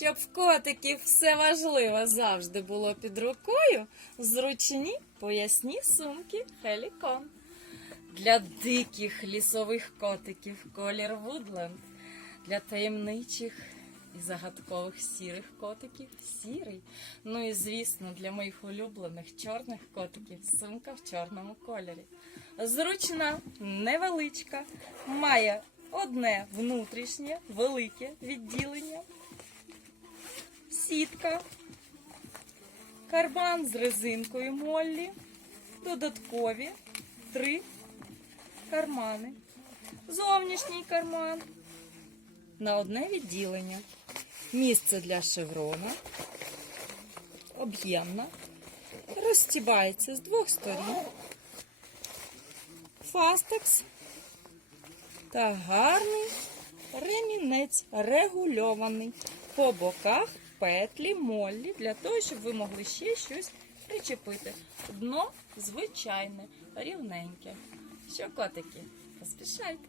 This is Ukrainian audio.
Щоб в котиків все важливе завжди було під рукою, зручні поясні сумки Хелікон. Для диких лісових котиків колір Вудленд. Для таємничих і загадкових сірих котиків сірий. Ну і звісно, для моїх улюблених чорних котиків сумка в чорному кольорі. Зручна, невеличка, має одне внутрішнє велике відділення, сітка, карман з резинкою Моллі, додаткові три кармани, зовнішній карман на одне відділення, місце для шеврона, об'ємна, розстібається з двох сторін, фастекс та гарний ремінець регульований. По боках петлі моллі для того, щоб ви могли ще щось причепити. Дно звичайне, рівненьке. Що, котики, поспішайте.